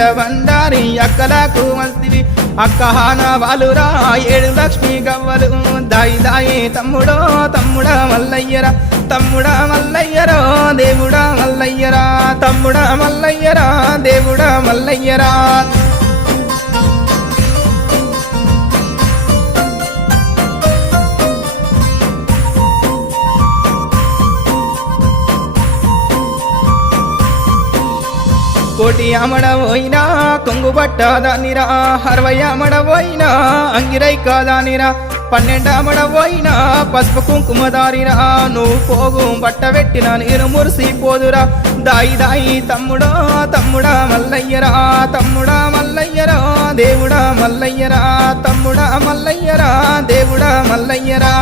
ఏల బండారి అక్కలకు మస్తివి అక్కహాన వాలురా 7 లక్ష్మి గవ్వలు దాయి దాయి తమ్ముడో తమ్ముడా మల్లయ్యరా తమ్ముడా మల్లయ్యరా దేవుడా మల్లయ్యరా తమ్ముడా మల్లయ్యరా దేవుడా మల్లయ్యరా కోటి అమడవోయినా కొంగు పట్టదానిరా 60 అమడవోయినా అంగిరై కాదానిరా 12 అమడవోయినా పసుపు కుంకుమదారిరా నువ్వు పోగు బట్టబెట్టిన నేను మురిసిపోదురా దాయి దాయి తమ్ముడో తమ్ముడా మల్లయ్యరా తమ్ముడా మల్లయ్యరా దేవుడా మల్లయ్యరా తమ్ముడా మల్లయ్యరా దేవుడా మల్లయ్యరా